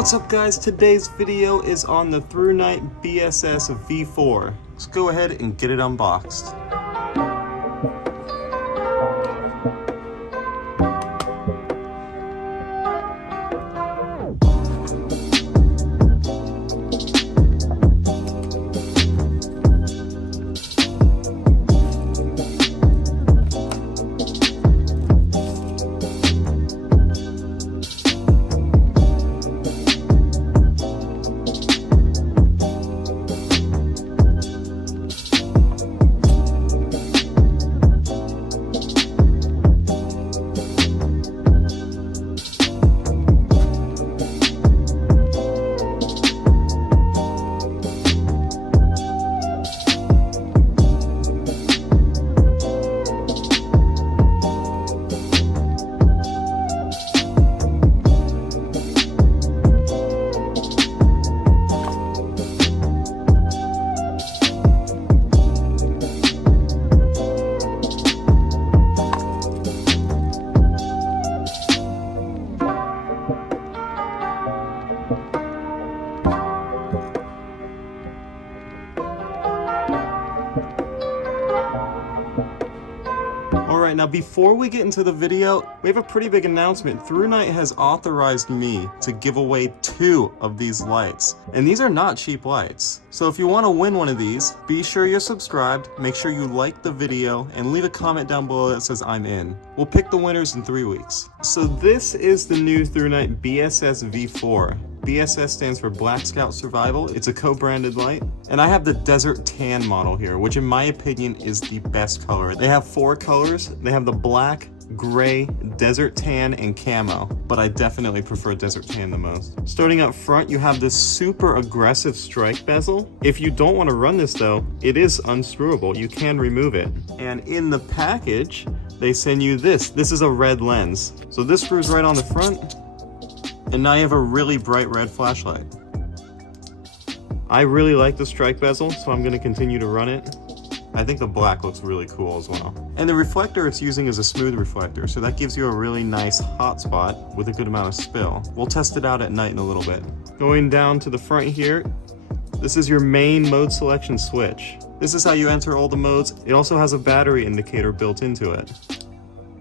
What's up guys, today's video is on the Thrunite BSS V4. Let's go ahead and get it unboxed. Alright, now before we get into the video, we have a pretty big announcement. Thrunite has authorized me to give away 2 of these lights. And these are not cheap lights. So if you want to win one of these, be sure you're subscribed, make sure you like the video, and leave a comment down below that says I'm in. We'll pick the winners in 3 weeks. So this is the new Thrunite BSS V4. BSS stands for Black Scout Survival. It's a co-branded light. And I have the Desert Tan model here, which in my opinion is the best color. They have 4 colors. They have the black, gray, desert tan, and camo, but I definitely prefer desert tan the most. Starting up front, you have this super aggressive strike bezel. If you don't want to run this though, it is unscrewable. You can remove it. And in the package, they send you this. This is a red lens. So this screws right on the front, and now you have a really bright red flashlight. I really like the strike bezel, so I'm going to continue to run it. I think the black looks really cool as well. And the reflector it's using is a smooth reflector, so that gives you a really nice hot spot with a good amount of spill. We'll test it out at night in a little bit. Going down to the front here, this is your main mode selection switch. This is how you enter all the modes. It also has a battery indicator built into it.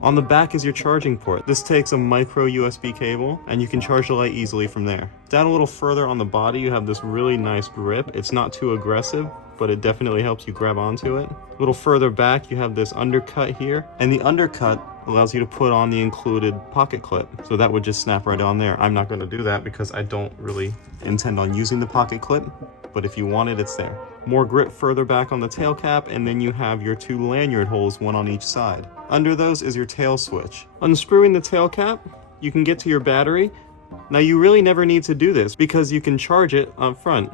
On the back is your charging port. This takes a micro USB cable and you can charge the light easily from there. Down a little further on the body, you have this really nice grip. It's not too aggressive, but it definitely helps you grab onto it. A little further back, you have this undercut here, and the undercut allows you to put on the included pocket clip. So that would just snap right on there. I'm not gonna do that because I don't really intend on using the pocket clip, but if you want it, it's there. More grip further back on the tail cap, and then you have your 2 lanyard holes, one on each side. Under those is your tail switch. Unscrewing the tail cap, you can get to your battery. Now you really never need to do this because you can charge it up front.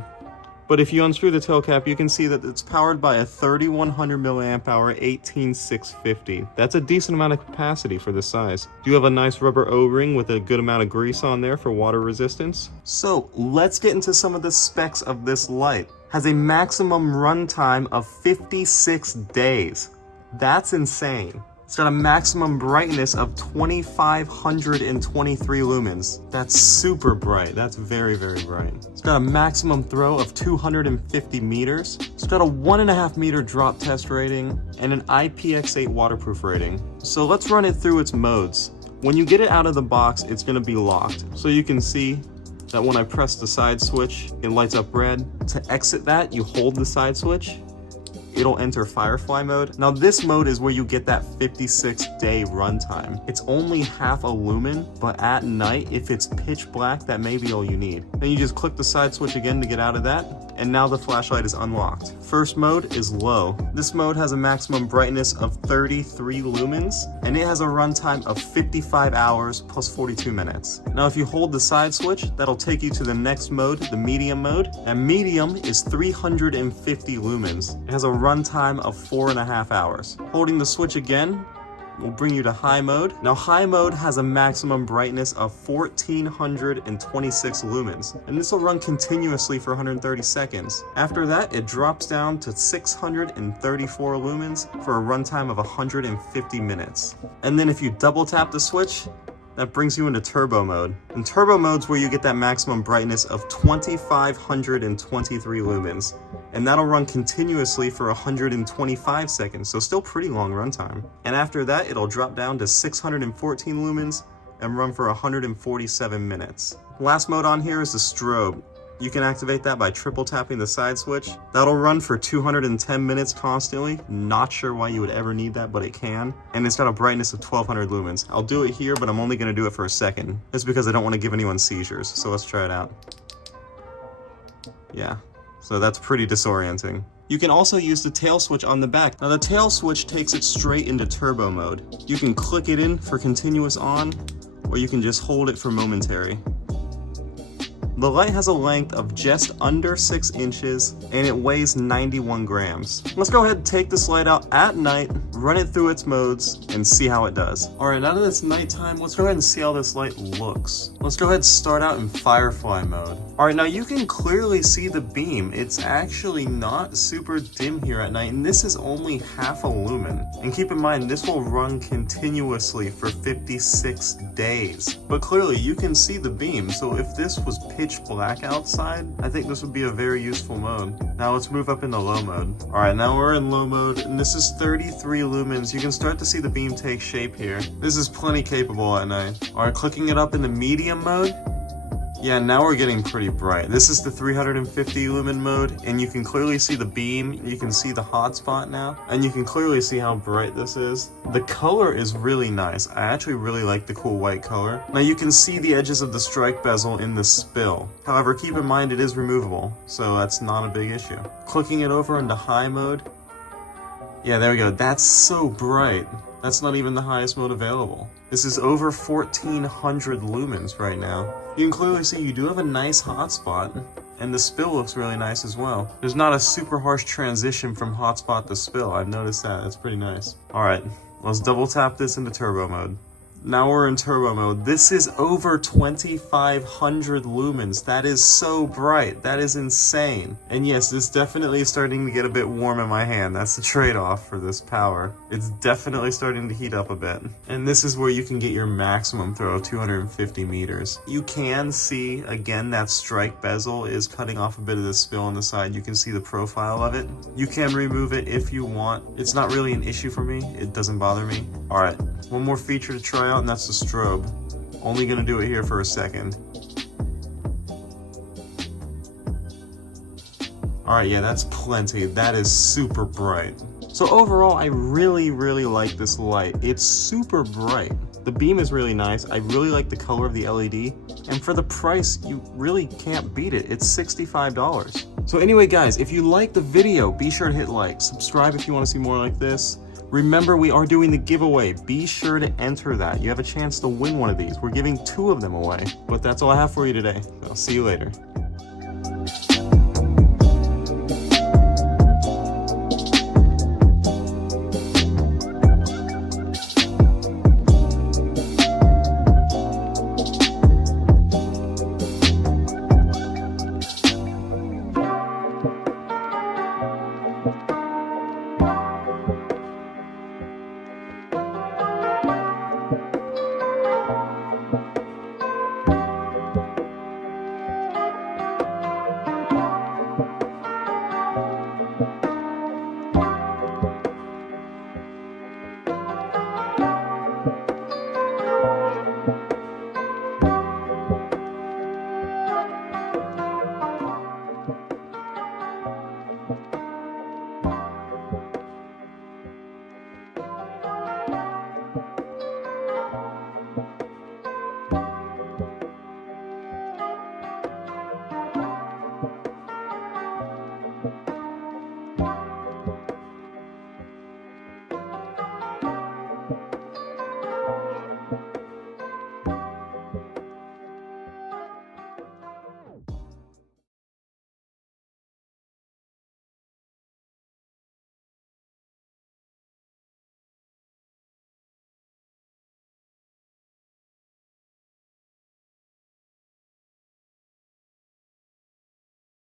But if you unscrew the tail cap, you can see that it's powered by a 3100 milliamp hour 18650. That's a decent amount of capacity for this size. You have a nice rubber O-ring with a good amount of grease on there for water resistance. So let's get into some of the specs of this light. Has a maximum runtime of 56 days. That's insane. It's got a maximum brightness of 2523 lumens. That's super bright. That's very, very bright. It's got a maximum throw of 250 meters. It's got a 1.5 meter drop test rating and an IPX8 waterproof rating. So let's run it through its modes. When you get it out of the box, it's gonna be locked. So you can see that when I press the side switch, it lights up red. To exit that, you hold the side switch. It'll enter Firefly mode. Now this mode is where you get that 56-day runtime. It's only half a lumen, but at night, if it's pitch black, that may be all you need. Then you just click the side switch again to get out of that, and now the flashlight is unlocked. First mode is low. This mode has a maximum brightness of 33 lumens, and it has a runtime of 55 hours plus 42 minutes. Now if you hold the side switch, that'll take you to the next mode, the medium mode, and medium is 350 lumens. It has a runtime of 4.5 hours. Holding the switch again will bring you to high mode. Now high mode has a maximum brightness of 1426 lumens, and this will run continuously for 130 seconds. After that, it drops down to 634 lumens for a runtime of 150 minutes. And then if you double tap the switch, that brings you into turbo mode. And turbo mode's where you get that maximum brightness of 2523 lumens. And that'll run continuously for 125 seconds, so still pretty long runtime. And after that, it'll drop down to 614 lumens and run for 147 minutes. Last mode on here is the strobe. You can activate that by triple tapping the side switch. That'll run for 210 minutes constantly. Not sure why you would ever need that, but it can. And it's got a brightness of 1200 lumens. I'll do it here, but I'm only gonna do it for a second. That's because I don't wanna give anyone seizures, so let's try it out. Yeah, so that's pretty disorienting. You can also use the tail switch on the back. Now the tail switch takes it straight into turbo mode. You can click it in for continuous on, or you can just hold it for momentary. The light has a length of just under 6 inches and it weighs 91 grams. Let's go ahead and take this light out at night, run it through its modes, and see how it does. Alright, now that it's nighttime, let's go ahead and see how this light looks. Let's go ahead and start out in firefly mode. Alright, now you can clearly see the beam. It's actually not super dim here at night, and this is only half a lumen. And keep in mind, this will run continuously for 56 days. But clearly, you can see the beam, so if this was pitch black outside, I think this would be a very useful mode. Now let's move up into low mode. Alright, now we're in low mode, and this is 33 lumens. You can start to see the beam take shape here. This is plenty capable at night. Alright, clicking it up into medium mode. Yeah, now we're getting pretty bright. This is the 350 lumen mode, and you can clearly see the beam, you can see the hotspot now, and you can clearly see how bright this is. The color is really nice. I actually really like the cool white color. Now you can see the edges of the strike bezel in the spill. However, keep in mind it is removable, so that's not a big issue. Clicking it over into high mode. Yeah, there we go. That's so bright. That's not even the highest mode available. This is over 1400 lumens right now. You can clearly see you do have a nice hotspot, and the spill looks really nice as well. There's not a super harsh transition from hotspot to spill. I've noticed that. That's pretty nice. Alright, let's double tap this into turbo mode. Now we're in turbo mode. This is over 2500 lumens. That is so bright. That is insane. And yes, this definitely is starting to get a bit warm in my hand. That's the trade-off for this power. It's definitely starting to heat up a bit. And this is where you can get your maximum throw, 250 meters. You can see, again, that strike bezel is cutting off a bit of the spill on the side. You can see the profile of it. You can remove it if you want. It's not really an issue for me. It doesn't bother me. All right, one more feature to try out, and that's the strobe. Only gonna do it here for a second. Alright, yeah, that's plenty. That is super bright. So overall, I really like this light. It's super bright. The beam is really nice. I really like the color of the LED. And for the price, you really can't beat it. It's $65. So anyway, guys, if you liked the video, be sure to hit like. Subscribe if you want to see more like this. Remember, we are doing the giveaway. Be sure to enter that. You have a chance to win one of these. We're giving 2 of them away. But that's all I have for you today. I'll see you later.